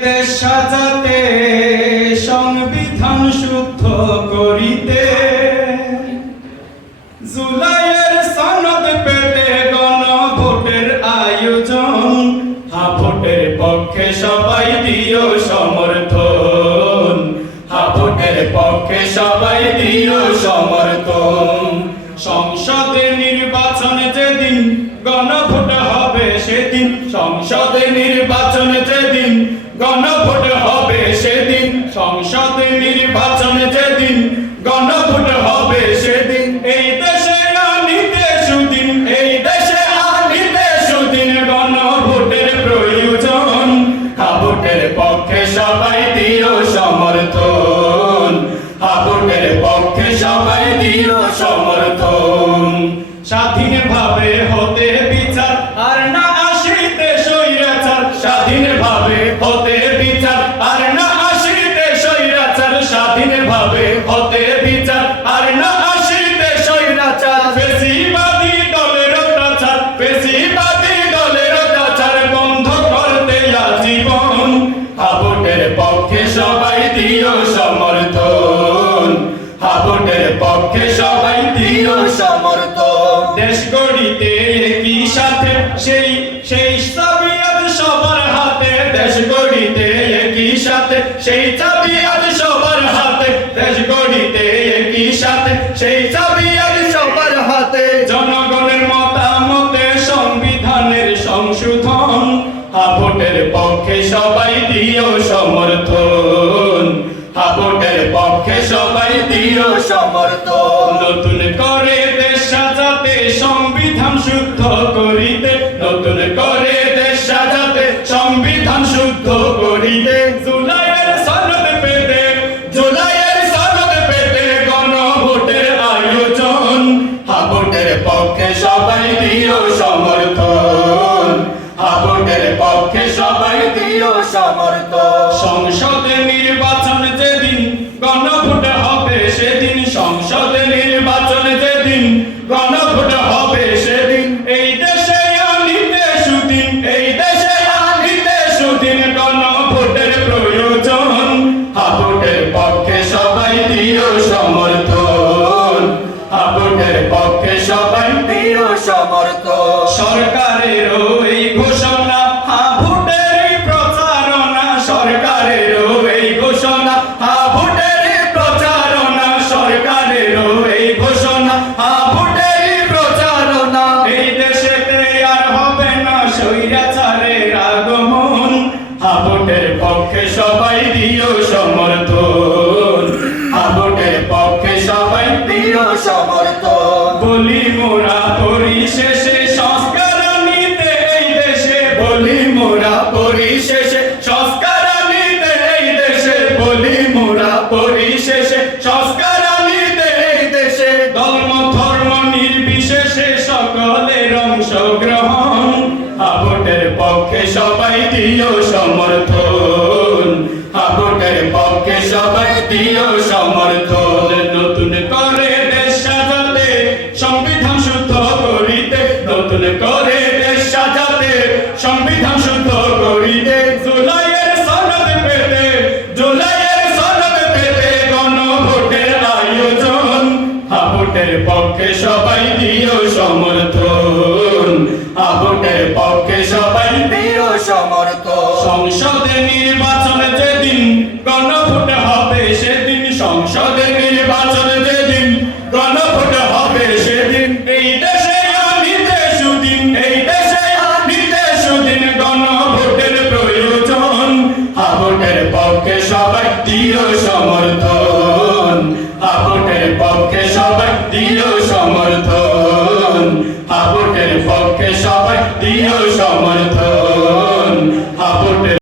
দেশ সাজাতে সংবিধান শুদ্ধ করিতে জুলাইয়ের সনদ পেতে গণভোটের আয়োজন ভোটের পক্ষে সবাই দিও সমর্থন ভোটের পক্ষে সবাই দিও সমর্থন সংসদে নির্বাচন যেদিন গণভোট হবে সেদিন সংসদে নির্বাচন যেদিন গণভোট হবে সেদিন সংসদে নির্বাচন যেদিন গণভোট হবে সেদিন এই দেশে আনিতে সুদিন এই দেশে আনিতে সুদিন গণভোটের প্রয়োজন ভোটের পক্ষে সবাই দিও সমর্থন ভোটের পক্ষে সবাই দিও সমর্থন স্বাধীনভাবে হতে বিচার আর না আসিতে স্বৈরাচার স্বাধীনভাবে হতে বিচার আর না আসিতে স্বৈরাচার স্বাধীনভাবে হতে বিচার আর না আসিতে স্বৈরাচার ফ্যাসিবাদী দলের অত্যাচার ফ্যাসিবাদী দলের অত্যাচার বন্ধ করতে আজীবন ভোটের পক্ষে সবাই দিও সমর্থন ভোটের পক্ষে সবাই দিও সমর্থন দেশ গড়িতে একই সাথে সেই চাবি আজ সবার হাতে দেশ গড়িতে একই সাথে সেই চাবি আজ সবার হাতে দেশ গড়িতে একই সাথে সেই চাবি আজ সবার হাতে জনগণের মতামতে সংবিধানের সংশোধন ভোটের পক্ষে সবাই দিও সমর্থন ভোটের পক্ষে সবাই দিও সমর্থন নতুন করে দেশ সাজাতে সংবিধান শুদ্ধ করিতে নতুন করে দেশ সাজাতে সংবিধান শুদ্ধ করিতে জুলাইয়ের সনদ পেতে জুলাইয়ের সনদ পেতে গণভোটের আয়োজন ভোটের পক্ষে সবাই দিও সমর্থন ভোটের পক্ষে সবাই দিও সমর্থন সংসদে নির্বাচন যেদিন গণভোট হবে সেদিন সংসদে নির্বাচন যেদিন গণভোট হবে সেদিন এই দেশে আনিতে সুদিন এই দেশে আনিতে সুদিন গণভোটের প্রয়োজন ভোটের পক্ষে সবাই দিও সমর্থন ভোটের পক্ষে সবাই দিও সমর্থন সরকারেরও এই ঘোষণা ভোটের প্রচারণা সরকারেরও এই ঘোষণা ভোটের প্রচারণা সরকারেরও এই ঘোষণা ভোটের প্রচারণা এই দেশেতে আর হবে না স্বৈরাচারের আগমন ভোটের পক্ষে সবাই দিও সমর্থন ভোটের পক্ষে সবাই দিও সমর্থন বলি মোরা পরিশেষে সংস্কার আনিতে এই দেশে বলি মোরা পরিশেষে সংস্কার আনিতে এই দেশে বলি মোরা পরিশেষে সংস্কার আনিতে এই দেশে ধর্ম ধর্ম নির্বিশেষে সকলের অংশগ্রহণ ভোটের পক্ষে সবাই দিও সমর্থন ভোটের পক্ষে সবাই দিও সমর্থন নতুন করে দেশ সাজাতে সংবিধান শুদ্ধ করিতে নতুন করে দেশ সাজাতে সংবিধান শুদ্ধ করিতে জুলাইয়ের সনদ পেতে জুলাইয়ের সনদ পেতে গণভোটের আয়োজন ভোটের পক্ষে সবাই দিও সমর্থন ভোটের পক্ষে সবাই দিও সমর্থন সংসদে নির্বাচন যেদিন গণভোট হবে সেদিন সংসদে নির্বাচন যেদিন গণভোট হবে সেদিন এই দেশে আনিতে সুদিন এই দেশে আনিতে সুদিন গণভোটের প্রয়োজন ভোটের পক্ষে সবাই দিও সমর্থন ভোটের পক্ষে সবাই দিও সমর্থন ভোটের পক্ষে সবাই দিও সমর্থন